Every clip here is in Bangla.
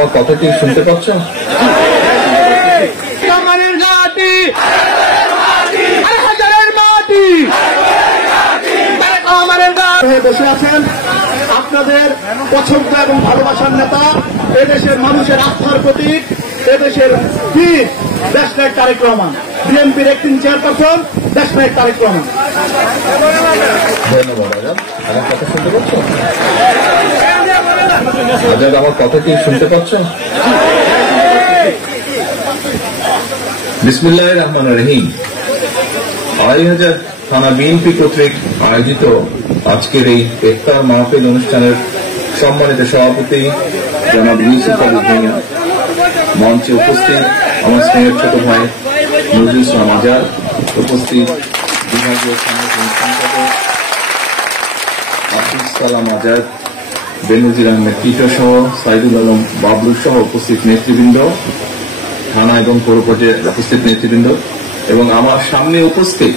আমার কথাটি শুনতে পাচ্ছ? বসে আছেন আপনাদের পছন্দ এবং ভালোবাসার নেতা, এদেশের মানুষের আস্থার প্রতীক, এদেশের বীর দেশনায়ক তারেক রহমান, বিএনপির অ্যাক্টিং চেয়ারপারসন দেশনায়ক তারেক রহমান। ধন্যবাদ আজাদ। আমার কথা শুনতে পাচ্ছ? আজাদ, আমার কথাটি শুনতে পাচ্ছ? বিসমিল্লাহির রহমানির রহিম। আড়াইহাজার থানা বিএনপি কর্তৃক আয়োজিত আজকের এই ইফতার মাহফিল অনুষ্ঠানের সম্মানিত সভাপতি জনাব ইউসুফ আলী ভূঁইয়া, মঞ্চে উপস্থিত আমার স্নেহের ছোট ভাই নজরুল ইসলাম আজাদ, উপস্থিত বিভাগীয় সংগঠন সম্পাদক আব্দুল সালাম আজাদ, বেনজির আহমেদ টিটো সহ সাইদুল আলম বাবলু সহ উপস্থিত নেতৃবৃন্দ, থানা এবং পৌর পর্যায়ে উপস্থিত নেতৃবৃন্দ এবং আমার সামনে উপস্থিত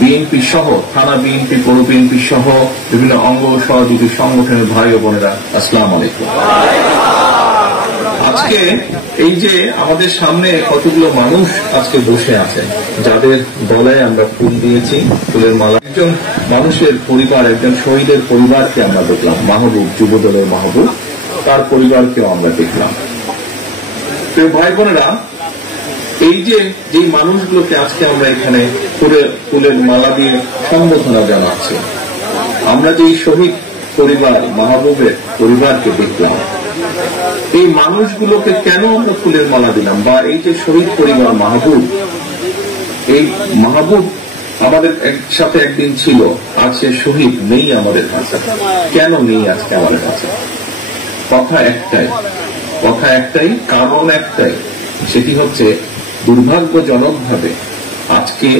বিএনপি সহ থানা বিএনপি, পৌর বিএনপি সহ বিভিন্ন অঙ্গ সহযোগী সংগঠনের ভাই ও বোনেরা, আসসালামু আলাইকুম। আজকে এই যে আমাদের সামনে কতগুলো মানুষ আজকে বসে আছে, যাদের গলায় আমরা ফুল দিয়েছি, ফুলের মালা, একজন মানুষের পরিবার, একজন শহীদের পরিবারকে আমরা দেখলাম, মাহবুব, যুবদলের মাহবুব, তার পরিবারকেও আমরা দেখলাম। তো ভাই বোনেরা, এই যে মানুষগুলোকে আজকে আমরা এখানে ফুলের মালা দিয়ে সম্বোধনা জানাচ্ছি, আমরা যে শহীদ পরিবার মাহবুবের পরিবারকে দেখলাম, এই মানুষগুলোকে কেন আমরা ফুলের মালা দিলাম, বা এই যে শহীদ পরিবার মাহবুব, এই মাহবুব আমাদের সাথে একদিন ছিল, আজ সে শহীদ নেই আমাদের কাছে। কেন নেই আজকে আমাদের কাছে? কথা একটাই, কারণ একটাই, সেটি হচ্ছে দুর্ভাগ্যজনকভাবে আজকে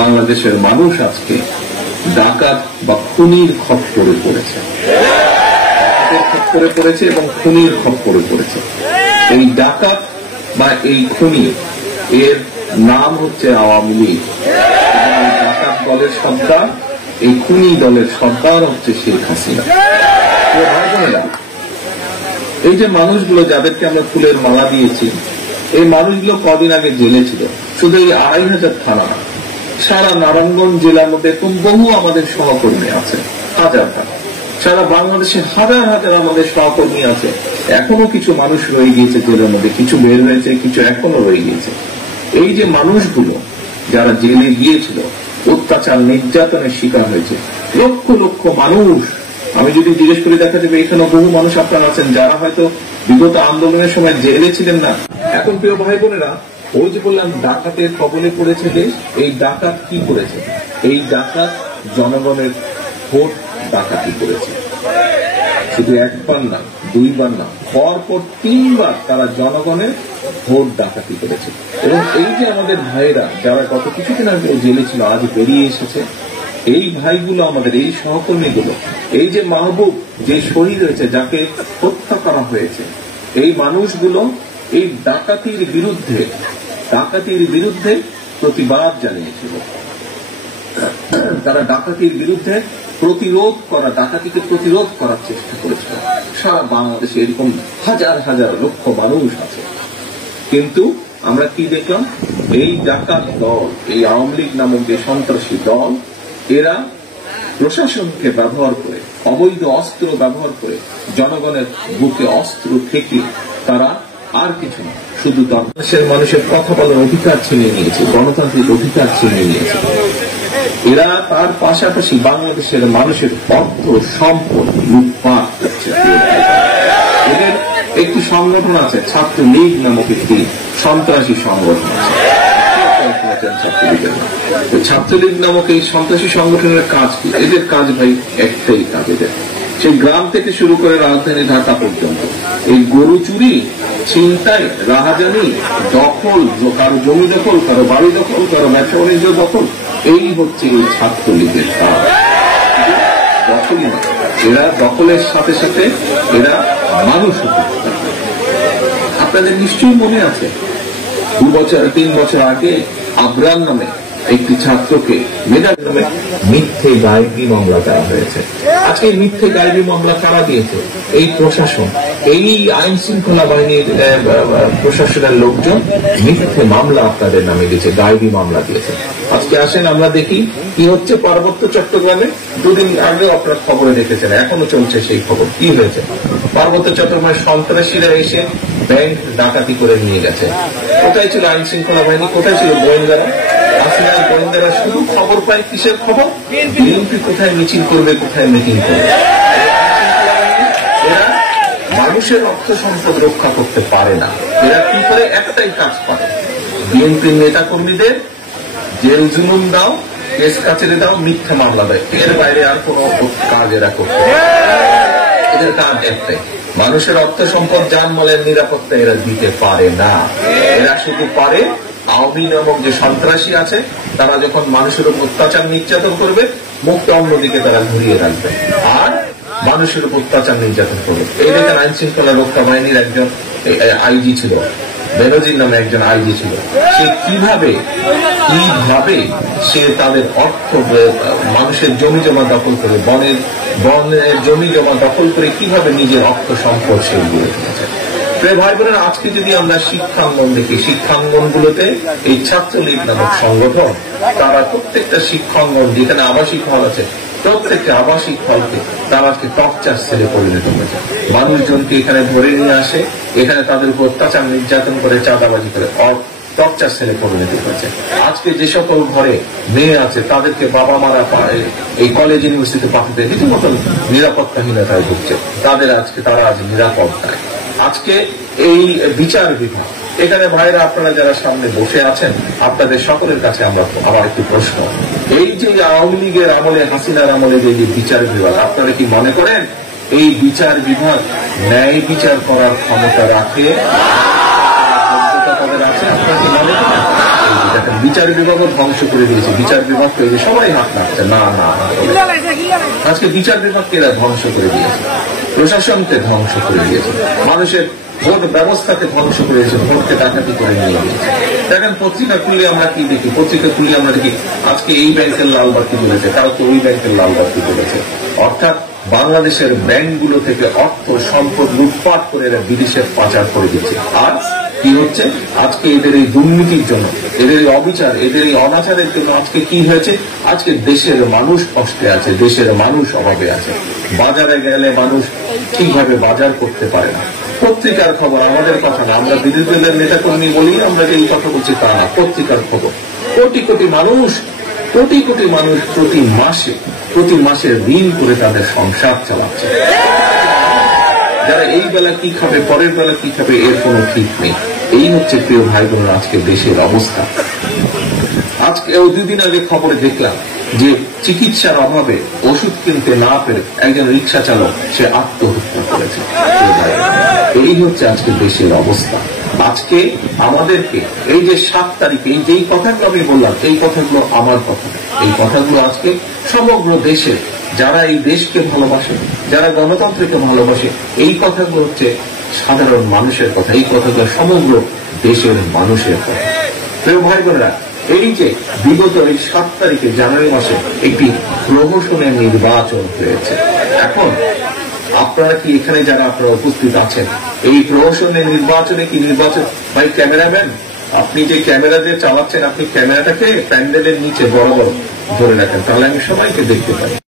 বাংলাদেশের মানুষ আজকে ডাকাত বা খুনির খপ্পরে পড়েছে, এবং খুনির খপ্পরে পড়েছে। এই ডাকাত বা এই খুনি, এর নাম হচ্ছে আওয়ামী লীগ। ডাকাত দলের সর্দার, এই খুনি দলের সর্দার হচ্ছে শেখ হাসিনা। এই যে মানুষগুলো যাদেরকে আমরা ফুলের মালা দিয়েছি, এই মানুষগুলো কদিন আগে জেলে ছিল। শুধু এই ২৫০০ থানা, সারা নারায়ণগঞ্জ জেলার মধ্যে বহু আমাদের সহকর্মী আছে, হাজার হাজার, সারা বাংলাদেশে হাজার হাজার আমাদের সহকর্মী আছে। এখনো কিছু মানুষ রয়ে গিয়েছে জেলের মধ্যে, কিছু বের হয়েছে, কিছু এখনো রয়ে গিয়েছে। এই যে মানুষগুলো যারা জেলে গিয়েছিল, অত্যাচার নির্যাতনের শিকার হয়েছে, লক্ষ লক্ষ মানুষ। আমি যদি জিজ্ঞেস করে দেখা যাবে এখানে বহু মানুষ আপনারা আছেন যারা হয়তো বিগত আন্দোলনের সময় জেলে ছিলেন না। এখন প্রিয় ভাই বোনেরা, ওই যে বললাম ডাকাতের কবলে পড়েছে দেশ, এই ডাকাত কি করেছে? এই ডাকাত জনগণের ভোট ডাকাতি করেছে। শুধু একবার না, দুইবার না, পরপর 3 বার তারা জনগণের ভোট ডাকাতি করেছে। এবং এই যে আমাদের ভাইয়েরা যারা গত কিছুদিন আগে জেলে ছিল, আজ বেরিয়ে এসেছে, এই ভাইগুলো, আমাদের এই সহকর্মীগুলো, এই যে মাহবুব যে শহীদ হয়েছে, যাকে হত্যা করা হয়েছে, এই মানুষগুলো এই ডাকাতির বিরুদ্ধে প্রতিবাদ জানিয়েছিল। তারা ডাকাতির বিরুদ্ধে ডাকাতিকে প্রতিরোধ করার চেষ্টা করেছিল। সারা বাংলাদেশে এরকম হাজার হাজার লক্ষ মানুষ আছে। কিন্তু আমরা কি দেখলাম? এই ডাকাত দল, এই আওয়ামী লীগ নামক যে সন্ত্রাসী দল, এরা প্রশাসনকে ব্যবহার করে, অবৈধ অস্ত্র ব্যবহার করে, জনগণের বুকে অস্ত্র থেকে তারা আর কিছু না, শুধু বাংলাদেশের মানুষের কথা বলার অধিকার ছিনিয়ে নিয়েছে, গণতান্ত্রিক অধিকার ছিনিয়ে নিয়েছে। এরা তার পাশাপাশি বাংলাদেশের মানুষের অর্থ সম্পদ লুটপাট করছে। এদের একটি সংগঠন আছে, ছাত্র লীগ নামক একটি সন্ত্রাসী সংগঠন আছে। ছাত্রলীগ নামক এই সন্ত্রাসী সংগঠনের কাজ কি? এদের কাজ ভাই একটাই কাজ। এদের সেই গ্রাম থেকে শুরু করে রাজধানী ঢাকা পর্যন্ত এই গরু চুরি, ছিনতাই, রাহাজানি, দখল, কারো জমি দখল, কারো বাড়ি দখল, কারো ব্যবসা বাণিজ্য দখল, এই হচ্ছে এই ছাত্রলীগের কাজ। দখলই না, এরা দখলের সাথে সাথে এরা মানুষ। আপনাদের নিশ্চয়ই মনে আছে 2-3 বছর আগে আবরার নামে একটি ছাত্রকে মেধাক্রমে মিথ্যে গায়েবী মামলা দেওয়া হয়েছে। আজকে মিথ্যে গায়েবী মামলা কারা দিয়েছে? এই প্রশাসন, এই আইন শৃঙ্খলা বাহিনীর প্রশাসনের লোকজন মিথ্যে মামলা আপনাদের নামে দিয়েছে, গায়েবী মামলা দিয়েছে। আজকে আসেন আমরা দেখি কি হচ্ছে পার্বত্য চট্টগ্রামে। দুদিন আগেও আপনারা খবরে দেখেছেন, এখনো চলছে সেই খবর। কি হয়েছে? পার্বত্য চট্টগ্রামের সন্ত্রাসীরা এসে ব্যাংক ডাকাতি করে নিয়ে গেছে। কোথায় ছিল আইন শৃঙ্খলা বাহিনী? কোথায় ছিল গোয়েন্দারা? আসলে গোয়েন্দারা শুধু খবর পায় কিসের খবর? বিএনপি কোথায় মিছিল করবে, কোথায় মিটিং করবে। এরা মানুষের অর্থ সম্পদ রক্ষা করতে পারে না। এরা কি করে? একটাই কাজ করে, বিএনপির নেতা কর্মীদের জেল জুলুম দাও, কেস কাছারি দাও, মিথ্যা মামলা দেয়। এর বাইরে আর কোন কাজ এরা করতে পারে? এদের কাজ একটাই, মানুষের অর্থ সম্পদ জানমালের নিরাপত্তা এরা দিতে পারে না। এরা শুধু পারে আওয়ামী নামক যে সন্ত্রাসী আছে তারা যখন মানুষের উপর অত্যাচার নির্যাতন করবে, মুখটা অন্যদিকে তারা ঘুরিয়ে রাখবে আর মানুষের উপর অত্যাচার নির্যাতন করবে। এই দেখেন আইন শৃঙ্খলা রক্ষা বাহিনীর একজন আইজি ছিল, বেনজির নামে একজন আইজি ছিল। সে কিভাবে সে তাদের অর্থ মানুষের জমি জমা দখল করে, বনের জমি জমা দখল করে কিভাবে নিজের অর্থ সম্পদ সে গড়ে তুলেছে। প্রিয় ভাই বোনেরা, আজকে যদি আমরা শিক্ষাঙ্গন দেখি, শিক্ষাঙ্গনগুলোতে এই ছাত্রলীগ নামক সংগঠন তারা প্রত্যেকটা শিক্ষাঙ্গন যেখানে আবাসিক হল আছে, প্রত্যেকটা আবাসিক হলকে তারা আজকে টর্চার সেলে পরিণত হয়েছে। মানুষজনকে এখানে ধরে নিয়ে আসে, এখানে তাদের উপর অত্যাচার নির্যাতন করে, চাঁদাবাজি করে টর্চার সেলে পরিণত হয়েছে। আজকে যে সকল ঘরে মেয়ে আছে তাদেরকে বাবা মারা এই কলেজ ইউনিভার্সিটি পাঠাতে রীতিমতো নিরাপত্তাহীনতায় ভুগছে। তারা আজ নিরাপদ নাই। আজকে এই বিচার বিভাগ, এখানে ভাইরা আপনারা যারা সামনে বসে আছেন, আপনাদের সকলের কাছে আমার একটি প্রশ্ন। এই যে আওয়ামী লীগের আমলে, হাসিনার আমলে যে বিচার বিভাগ, আপনারা কি মনে করেন এই বিচার বিভাগ ন্যায় বিচার করার ক্ষমতা রাখে? আপনারা কি মনে করেন? বিচার বিভাগও ধ্বংস করে দিয়েছে। বিচার বিভাগ তৈরি সবাই হাত লাগছে না না। আজকে বিচার বিভাগকে এরা ধ্বংস করে দিয়েছে, প্রশাসনকে ধ্বংস করে দিয়েছে, মানুষের ভোট ব্যবস্থাকে ধ্বংস করে দিয়েছে, ভোটকে ডাকাতি করে নিয়ে গিয়েছে। দেখেন পত্রিকা খুলে আমরা কি দেখি? পত্রিকা খুলে আমরা দেখি আজকে এই ব্যাংকের লাল বাতি তুলেছে, কালকে ওই ব্যাংকের লাল বাতি তুলেছে। অর্থাৎ বাংলাদেশের ব্যাংকগুলো থেকে অর্থ সম্পদ লুটপাট করে এরা বিদেশে পাচার করে দিচ্ছে। আর কি হচ্ছে? আজকে এদের এই দুর্নীতির জন্য, এদের এই অবিচার, এদের এই অনাচারের জন্য আজকে কি হয়েছে? আজকে দেশের মানুষ কষ্টে আছে, দেশের মানুষ অভাবে আছে। বাজারে গেলে মানুষ ঠিকভাবে বাজার করতে পারে না। পত্রিকার খবর আমাদের কথা না, আমরা বিরোধী দলের নেতা কর্মী বলি আমরা যে এই কথা বলছি তা না, পত্রিকার খবর। কোটি কোটি মানুষ প্রতি মাসে ঋণ করে তাদের সংসার চালাচ্ছে। যারা এই বেলা কি খাবে, পরের বেলা কি খাবে, এর কোনো ঠিক নেই। এই হচ্ছে প্রিয় ভাই বোনেরা আজকে দেশের অবস্থা। আজকে দুদিন আগে খবরে দেখলাম যে চিকিৎসার অভাবে ওষুধ কিনতে না পেরে একজন রিক্সা চালক সে আত্মহত্যা করেছে। এই হচ্ছে আজকে দেশের অবস্থা। আজকে আমাদেরকে এই যে 7 তারিখে এই যে কথাগুলো আমি বললাম, এই কথাগুলো আমার কথা, এই কথাগুলো আজকে সমগ্র দেশে যারা এই দেশকে ভালোবাসে, যারা গণতন্ত্রকে ভালোবাসে, এই কথাগুলো হচ্ছে সাধারণ মানুষের কথা, এই কথাগুলো সমগ্র দেশের মানুষের কথা। প্রিয় ভাই বোনেরা, এই যে বিগত এই 7 তারিখে জানুয়ারি মাসে একটি প্রহসনের নির্বাচন হয়েছে। এখন আপনারা কি এখানে যারা আপনারা উপস্থিত আছেন, এই প্রহসনের নির্বাচনে কি নির্বাচন ভাই ক্যামেরাম্যান, আপনি যে ক্যামেরা দিয়ে চালাচ্ছেন, আপনি ক্যামেরাটাকে প্যান্ডেলের নিচে বরাবর ধরে রাখেন, তাহলে আমি সবাইকে দেখতে পাই।